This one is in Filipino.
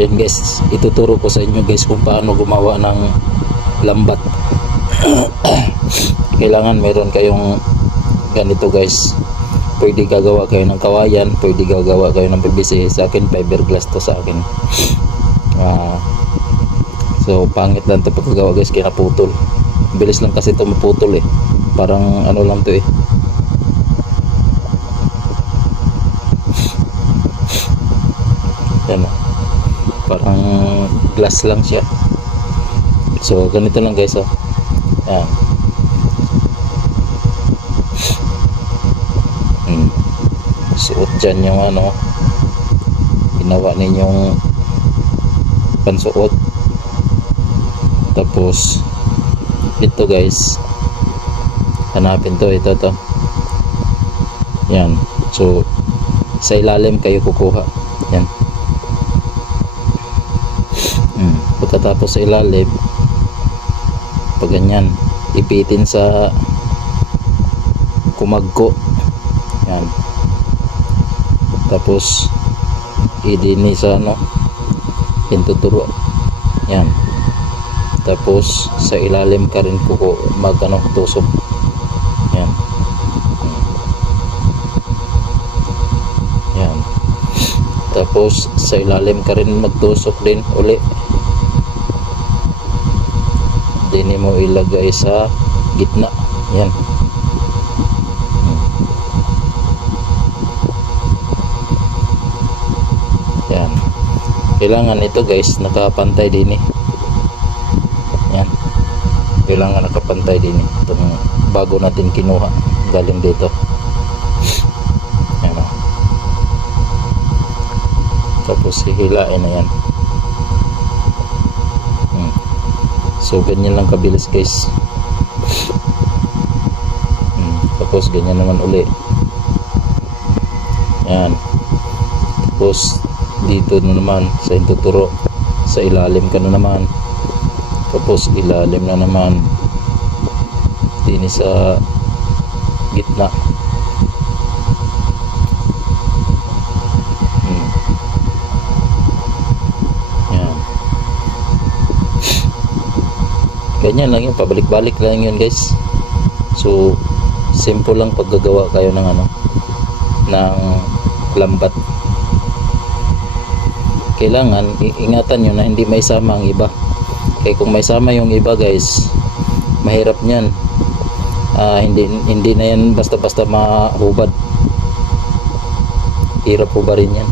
Ayan guys, ituturo ko sa inyo guys kung paano gumawa ng lambat. Kailangan meron kayong ganito guys. Pwede gagawa kayo ng kawayan, pwede gagawa kayo ng PVC. Sa akin fiberglass to sa akin. So pangit lang to pagkagawa guys, kaya naputol. Bilis lang kasi to maputol eh. Parang ano lang to eh. Yan, parang glass lang siya. So ganito lang guys, oh. Yan. Suot dyan yung ano, ginawa ninyong pansuot. Tapos ito guys, hanapin to, ito to. Yan. So sa ilalim kayo kukuha. Yan. Pagkatapos sa ilalim, pag ganyan, ipitin sa kumagko. Yan. Tapos idini sa ano, pintuturo. Yan. Tapos sa ilalim ka rin kuko mag ano, tusok. Yan. Yan. Tapos sa ilalim ka rin magtusok din uli. Dini mo ilagay sa gitna. Yan. Yan. Kailangan ito guys nakapantay din eh. Yan. Kailangan nakapantay din eh. Itong bago natin kinuha galing dito. Yan o. Tapos hihilain na yan. So ganyan lang kabilis guys. Tapos ganyan naman uli. Yan. Tapos dito na naman sa intuturo, sa ilalim ka na naman. Tapos ilalim na naman dini sa gitna. Yan. Ganyan lang yun, pabalik-balik lang yun guys. So simple lang paggagawa kayo ng ano, ng lambat. Kailangan ingatan nyo na hindi may sama ang iba. Kaya kung may sama yung iba guys, mahirap niyan. Hindi na yan basta-basta mahubad. Hirap hubarin yan.